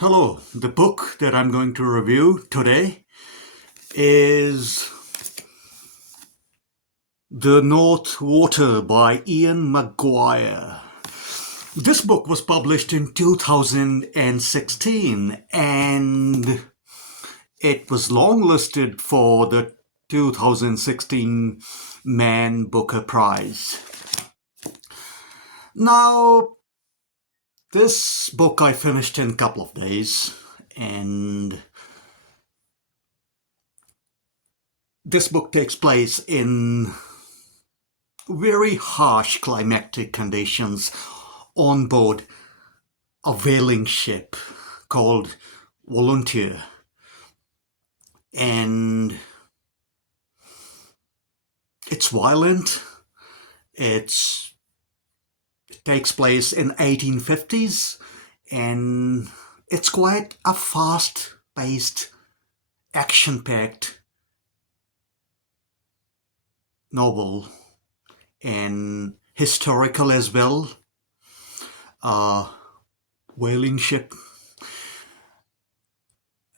Hello, the book that I'm going to review today is The North Water by Ian McGuire. This book was published in 2016 and it was longlisted for the 2016 Man Booker Prize. Now, this book I finished in a couple of days, and this book takes place in very harsh climatic conditions on board a whaling ship called Volunteer. And it's violent. It takes place in 1850s, and it's quite a fast-paced, action-packed novel, and historical as well. Whaling ship.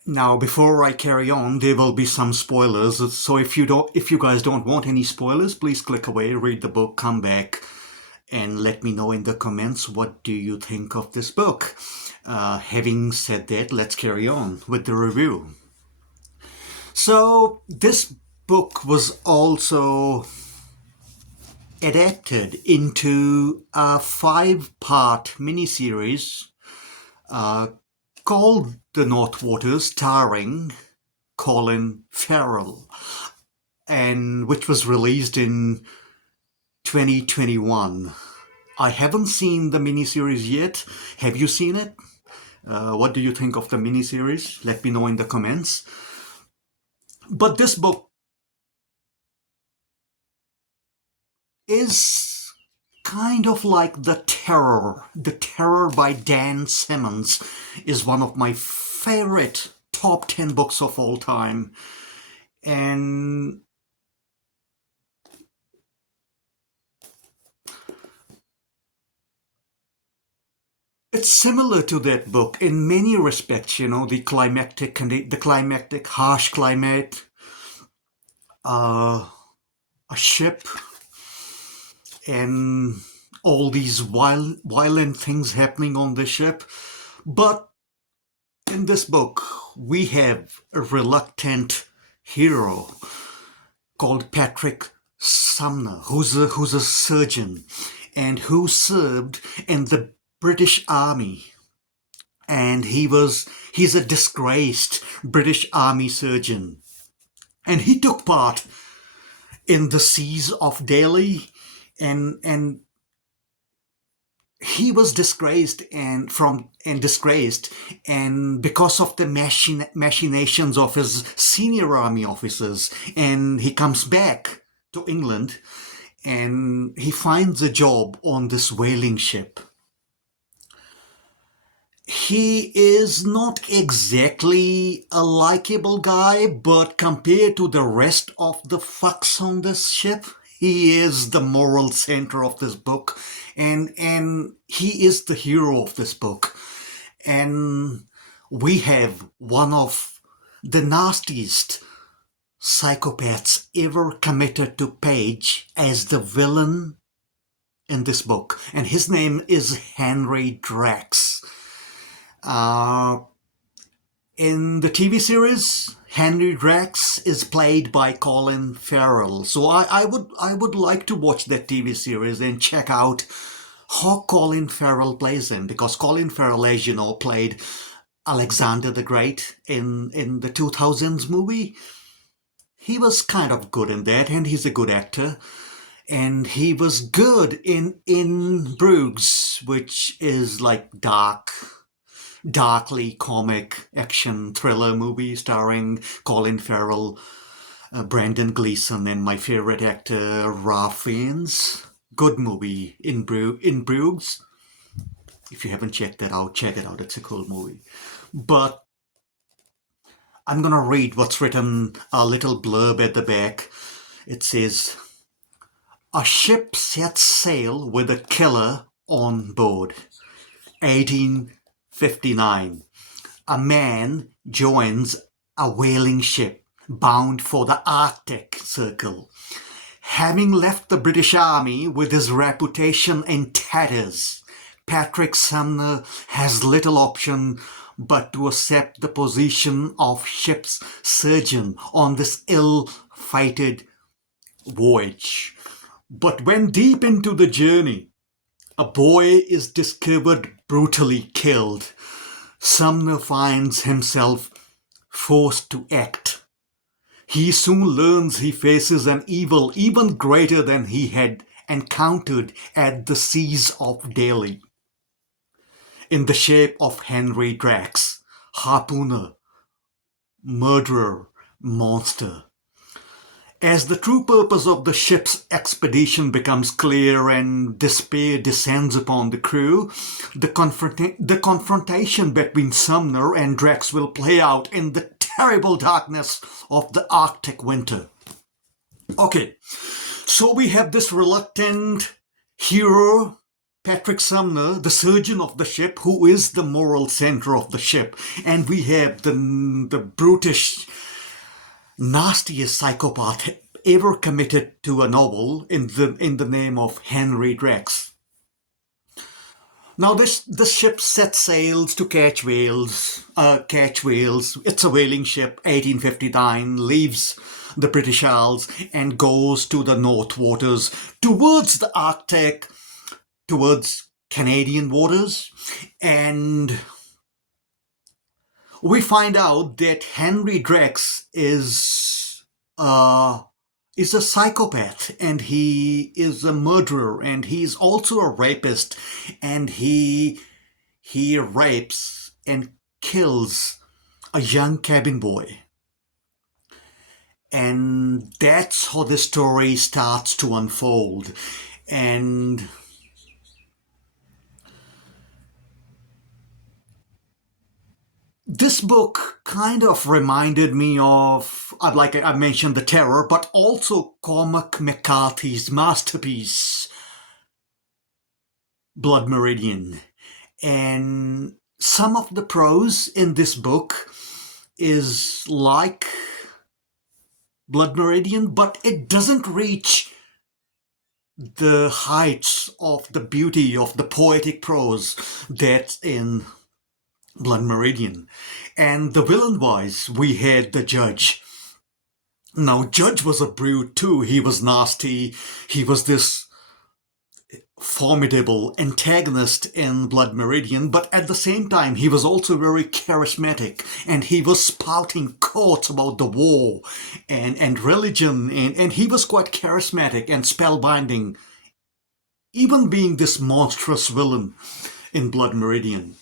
Now, before I carry on, there will be some spoilers. So if you guys don't want any spoilers, please click away, read the book, come back, and let me know in the comments what do you think of this book. Having said that, let's carry on with the review. So this book was also adapted into a 5-part miniseries called The North Water, starring Colin Farrell, and which was released in 2021. I haven't seen the miniseries yet. Have you seen it? What do you think of the miniseries? Let me know in the comments. But this book is kind of like The Terror. The Terror by Dan Simmons is one of my favorite top 10 books of all time. And it's similar to that book in many respects, the climactic, harsh climate, a ship, and all these violent things happening on the ship. But in this book, we have a reluctant hero called Patrick Sumner, who's a surgeon and who served in the British Army. And he's a disgraced British Army surgeon. And he took part in the siege of Delhi, and he was disgraced and because of the machinations of his senior army officers. And he comes back to England and he finds a job on this whaling ship. He is not exactly a likable guy, but compared to the rest of the fucks on this ship, he is the moral center of this book, and he is the hero of this book. And we have one of the nastiest psychopaths ever committed to page as the villain in this book, and his name is Henry Drax. In the TV series, Henry Drax is played by Colin Farrell. So I would like to watch that TV series and check out how Colin Farrell plays him, because Colin Farrell, as you know, played Alexander the Great in the 2000s movie. He was kind of good in that, and he's a good actor. And he was good in Bruges, which is like darkly comic action thriller movie starring Colin Farrell, Brendan Gleeson, and my favorite actor Ralph Fiennes. Good movie in Bruges. If you haven't checked that out, check it out. It's a cool movie. But I'm gonna read what's written, a little blurb at the back. It says, "A ship sets sail with a killer on board. 1859. a man joins a whaling ship bound for the Arctic Circle. Having left the British Army with his reputation in tatters, Patrick Sumner has little option but to accept the position of ship's surgeon on this ill-fated voyage. But when deep into the journey, a boy is discovered brutally killed. Sumner finds himself forced to act. He soon learns he faces an evil even greater than he had encountered at the seas of Delhi, in the shape of Henry Drax, harpooner, murderer, monster. As the true purpose of the ship's expedition becomes clear and despair descends upon the crew, the confrontation between Sumner and Drax will play out in the terrible darkness of the Arctic winter. Okay, so we have this reluctant hero, Patrick Sumner, the surgeon of the ship, who is the moral center of the ship, and we have the brutish, nastiest psychopath ever committed to a novel in the name of Henry Drax. Now this ship sets sails to catch whales. It's a whaling ship, 1859, leaves the British Isles and goes to the North Waters, towards the Arctic, towards Canadian waters, and we find out that Henry Drax is a psychopath, and he is a murderer, and he's also a rapist, and he rapes and kills a young cabin boy. And that's how the story starts to unfold. And this book kind of reminded me of, like I mentioned, The Terror, but also Cormac McCarthy's masterpiece, Blood Meridian. And some of the prose in this book is like Blood Meridian, but it doesn't reach the heights of the beauty of the poetic prose that's in Blood Meridian. And the villain-wise, we had the Judge. Now, Judge was a brute too. He was nasty. He was this formidable antagonist in Blood Meridian, but at the same time, he was also very charismatic, and he was spouting quotes about the war and religion, and he was quite charismatic and spellbinding, even being this monstrous villain in Blood Meridian.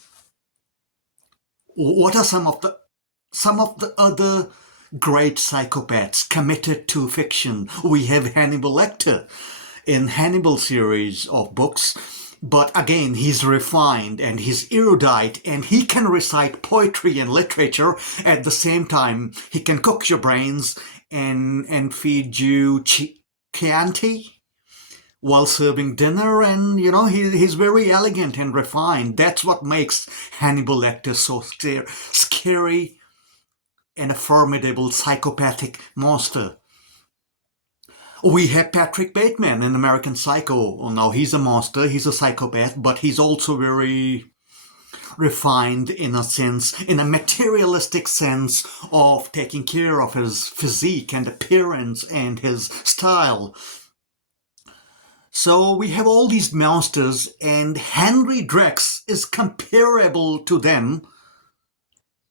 What are some of the other great psychopaths committed to fiction? We have Hannibal Lecter in Hannibal series of books, but again, he's refined and he's erudite, and he can recite poetry and literature at the same time. He can cook your brains and feed you Chianti while serving dinner, and he's very elegant and refined. That's what makes Hannibal Lecter so scary and a formidable psychopathic monster. We have Patrick Bateman in American Psycho. Now, he's a monster, he's a psychopath, but he's also very refined in a sense, in a materialistic sense of taking care of his physique and appearance and his style. So we have all these monsters, and Henry Drax is comparable to them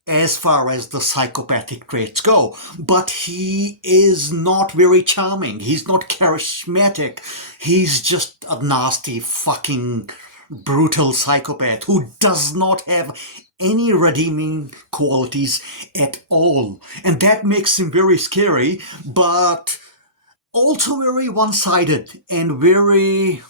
as far as the psychopathic traits go. But he is not very charming. He's not charismatic. He's just a nasty, fucking, brutal psychopath who does not have any redeeming qualities at all. And that makes him very scary, but also very one-sided and very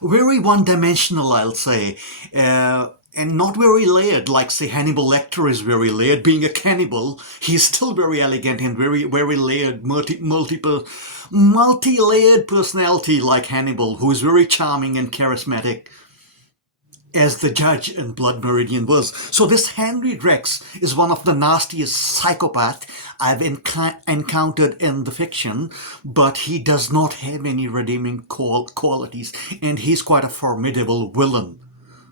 one-dimensional, I'll say, and not very layered, like, say, Hannibal Lecter is very layered. Being a cannibal, he's still very elegant and very layered, multi-layered personality like Hannibal, who is very charming and charismatic. as the judge in Blood Meridian was. So this Henry Drex is one of the nastiest psychopath I've encountered in the fiction, but he does not have any redeeming qualities, and he's quite a formidable villain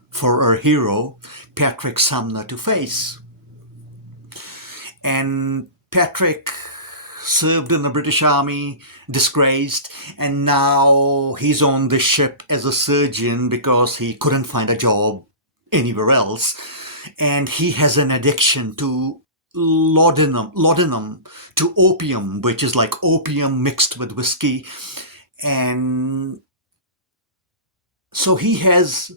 for our hero, Patrick Sumner, to face. And Patrick served in the British Army, disgraced, and now he's on the ship as a surgeon because he couldn't find a job anywhere else. And he has an addiction to laudanum, to opium, which is like opium mixed with whiskey. And so he has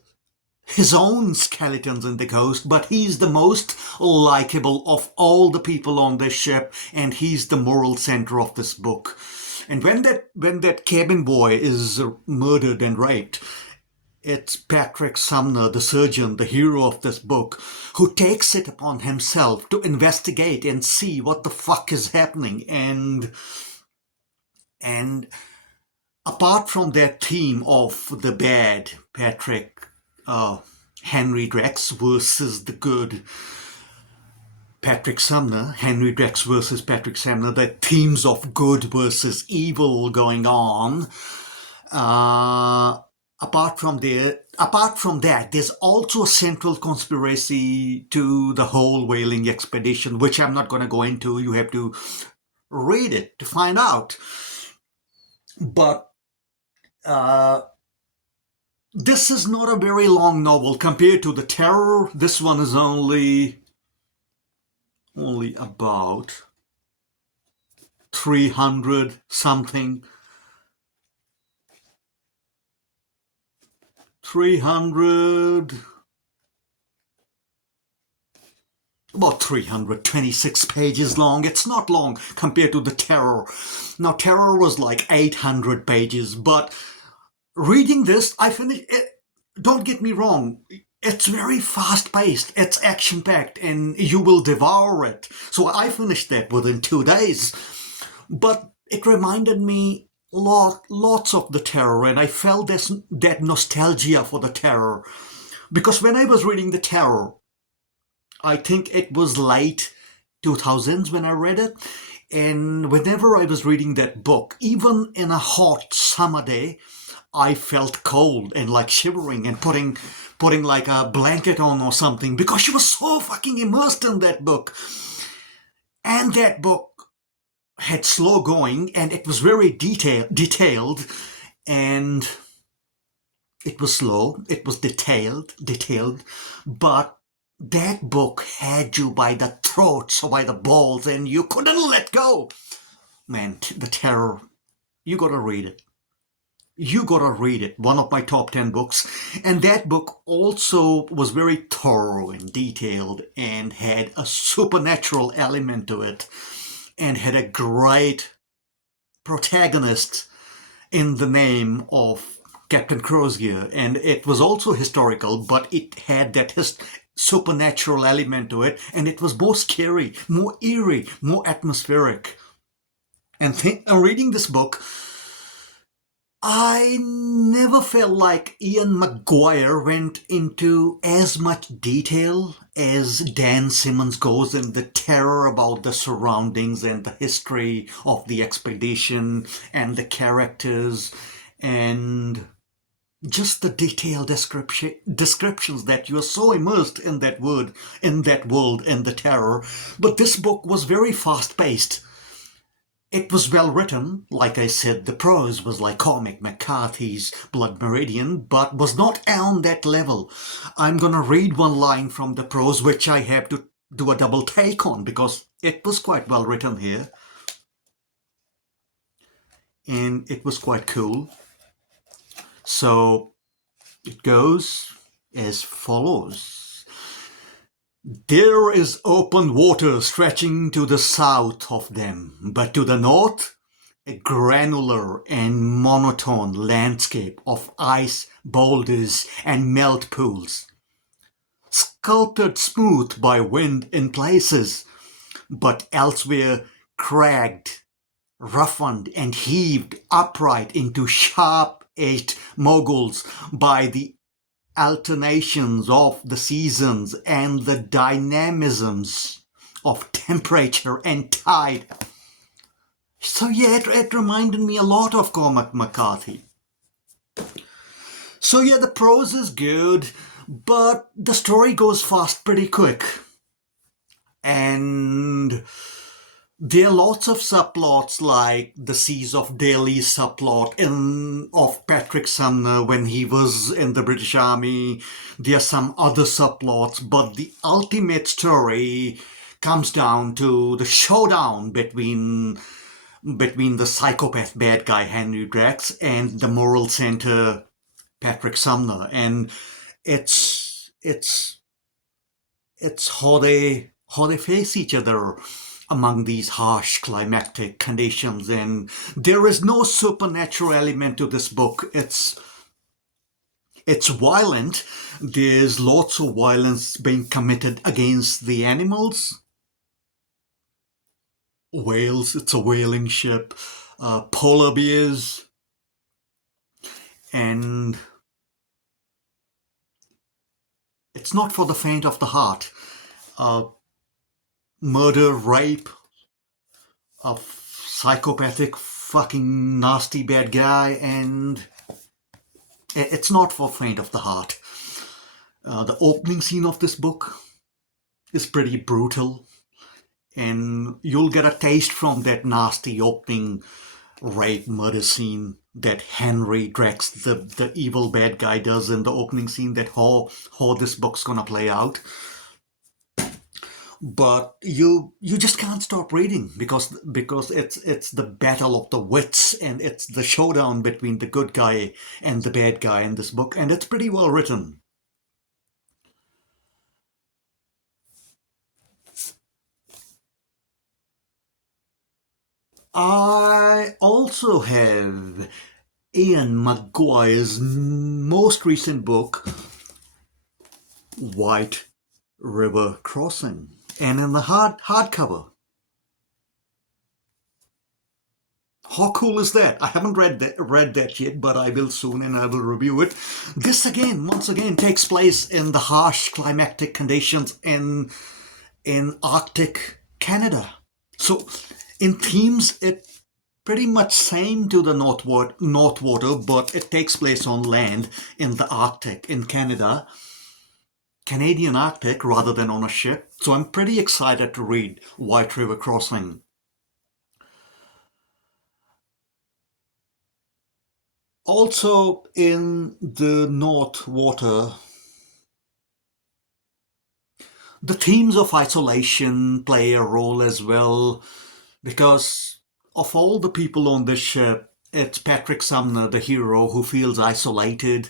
his own skeletons in the ghost, but he's the most likable of all the people on this ship, and he's the moral center of this book. And when that cabin boy is murdered and raped, it's Patrick Sumner, the surgeon, the hero of this book, who takes it upon himself to investigate and see what the fuck is happening. And apart from that theme of the bad, Henry Drex versus the good, Patrick Sumner, Henry Drex versus Patrick Sumner, the themes of good versus evil going on. Apart from that, there's also a central conspiracy to the whole whaling expedition, which I'm not going to go into. You have to read it to find out. But this is not a very long novel compared to The Terror. This one is only about 300 something. 326 pages long. It's not long compared to The Terror. Now, Terror was like 800 pages, but reading this, I finished it. Don't get me wrong, it's very fast-paced, it's action-packed, and you will devour it. So I finished that within 2 days. But it reminded me lots of The Terror, and I felt that nostalgia for The Terror. Because when I was reading The Terror, I think it was late 2000s when I read it, and whenever I was reading that book, even in a hot summer day, I felt cold and like shivering and putting like a blanket on or something because she was so fucking immersed in that book. And that book had slow going, and it was very detailed, and it was slow, it was detailed, but that book had you by the throats or by the balls, and you couldn't let go. Man, The Terror, you gotta read it. You gotta read it. One of my top 10 books. And that book also was very thorough and detailed and had a supernatural element to it and had a great protagonist in the name of Captain Crozier. And it was also historical, but it had that supernatural element to it, and it was more scary, more eerie, more atmospheric. And reading this book, I never felt like Ian McGuire went into as much detail as Dan Simmons goes in The Terror about the surroundings and the history of the expedition and the characters and just the detailed descriptions that you are so immersed in that world, in The Terror. But this book was very fast-paced. It was well written. Like I said, the prose was like Cormac McCarthy's Blood Meridian, but was not on that level. I'm gonna read one line from the prose, which I have to do a double take on because it was quite well written here. And it was quite cool. So it goes as follows. There is open water stretching to the south of them, but to the north, a granular and monotone landscape of ice boulders and melt pools, sculpted smooth by wind in places, but elsewhere cragged, roughened, and heaved upright into sharp-edged moguls by the alternations of the seasons and the dynamisms of temperature and tide. So yeah, it reminded me a lot of Cormac McCarthy. So yeah, the prose is good, but the story goes fast pretty quick. And there are lots of subplots, like the Seas of Delhi subplot of Patrick Sumner when he was in the British Army. There are some other subplots, but the ultimate story comes down to the showdown between the psychopath bad guy Henry Drax and the moral center Patrick Sumner, and it's how they face each other among these harsh climactic conditions. And there is no supernatural element to this book. It's violent. There's lots of violence being committed against the animals. Whales, it's a whaling ship, polar bears, and it's not for the faint of the heart. Murder, rape, a psychopathic fucking nasty bad guy, and it's not for faint of the heart. The opening scene of this book is pretty brutal, and you'll get a taste from that nasty opening rape murder scene that Henry Drax, the evil bad guy, does in the opening scene, that how this book's gonna play out. But you just can't stop reading because it's the battle of the wits, and it's the showdown between the good guy and the bad guy in this book, and it's pretty well written. I also have Ian McGuire's most recent book, White River Crossing, and in the hardcover. How cool is that? I haven't read that yet, but I will soon, and I will review it. This once again, takes place in the harsh climactic conditions in Arctic Canada. So, in themes, it pretty much same to the North Water, but it takes place on land in the Arctic in Canada. Canadian Arctic rather than on a ship. So I'm pretty excited to read White River Crossing. Also in the North Water, the themes of isolation play a role as well, because of all the people on this ship, it's Patrick Sumner, the hero, who feels isolated.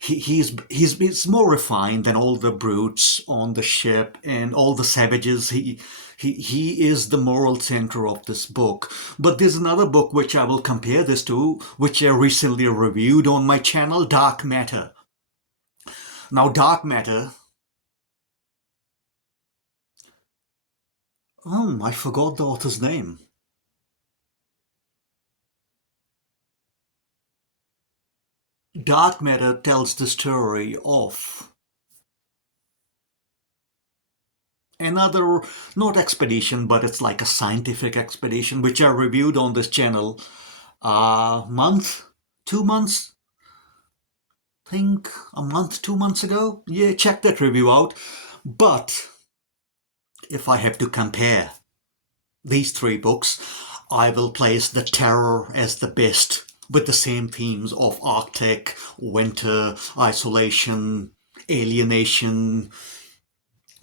He's more refined than all the brutes on the ship and all the savages. He is the moral center of this book. But there's another book which I will compare this to, which I recently reviewed on my channel, Dark Matter. Now, Dark Matter... I forgot the author's name. Dark Matter tells the story of another, not expedition, but it's like a scientific expedition, which I reviewed on this channel a month, 2 months, I think a month, 2 months ago. Yeah, check that review out. But if I have to compare these three books, I will place The Terror as the best, with the same themes of Arctic, winter, isolation, alienation,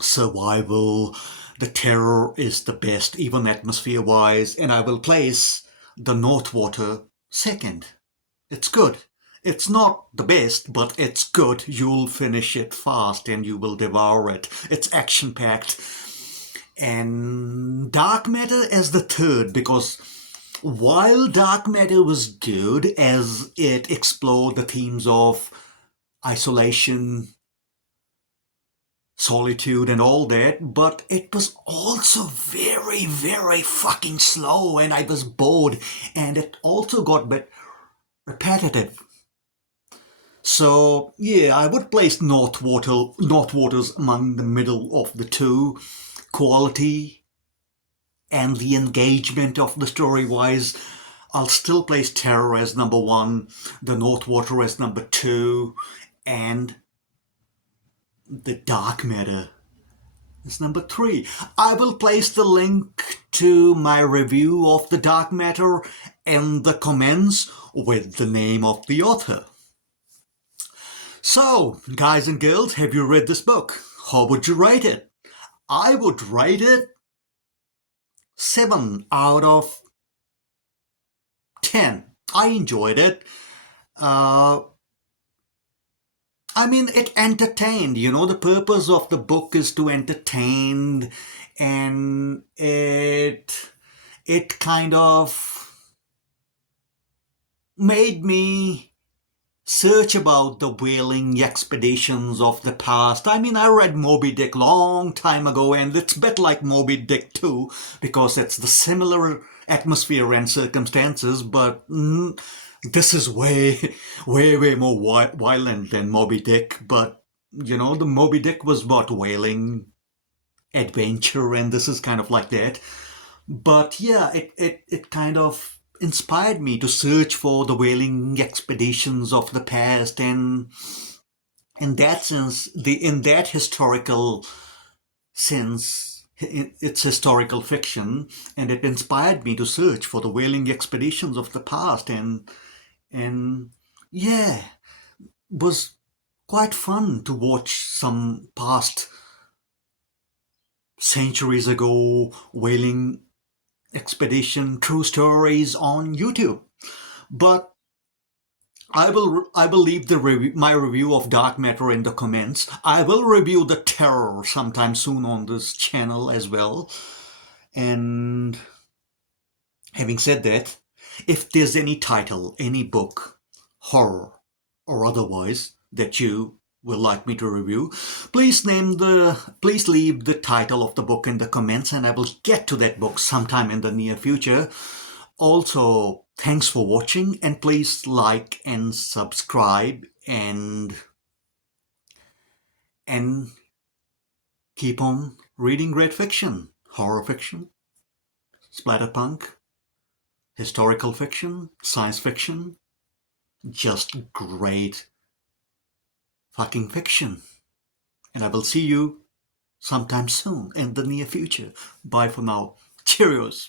survival. The Terror is the best, even atmosphere-wise, and I will place The North Water second. It's good. It's not the best, but it's good. You'll finish it fast and you will devour it. It's action-packed. And Dark Matter as the third, because while Dark Matter was good as it explored the themes of isolation, solitude and all that, but it was also very, very fucking slow, and I was bored, and it also got a bit repetitive. So yeah, I would place North Waters among the middle of the two. Quality and the engagement of the story wise, I'll still place Terror as number one, The North Water as number two, and The Dark Matter as number three. I will place the link to my review of The Dark Matter in the comments with the name of the author. So, guys and girls, have you read this book? How would you rate it? I would rate it 7 out of 10. I enjoyed it. Uh, I mean, it entertained. The purpose of the book is to entertain, and it kind of made me search about the whaling expeditions of the past. I mean, I read Moby Dick long time ago, and it's a bit like Moby Dick too, because it's the similar atmosphere and circumstances, but this is way, way more violent than Moby Dick. But, the Moby Dick was about whaling adventure, and this is kind of like that. But yeah, it kind of inspired me to search for the whaling expeditions of the past, and in that sense, in that historical sense, it's historical fiction, and it inspired me to search for the whaling expeditions of the past, and yeah, was quite fun to watch some past centuries ago whaling expedition true stories on YouTube. But I will leave my review of Dark Matter in the comments. I will review the Terror sometime soon on this channel as well. And having said that, if there's any title, any book, horror or otherwise, that you would like me to review, please leave the title of the book in the comments, and I will get to that book sometime in the near future. Also, thanks for watching, and please like and subscribe, and keep on reading great fiction, horror fiction, splatterpunk, historical fiction, science fiction, just great fucking fiction. And I will see you sometime soon in the near future. Bye for now. Cheerios.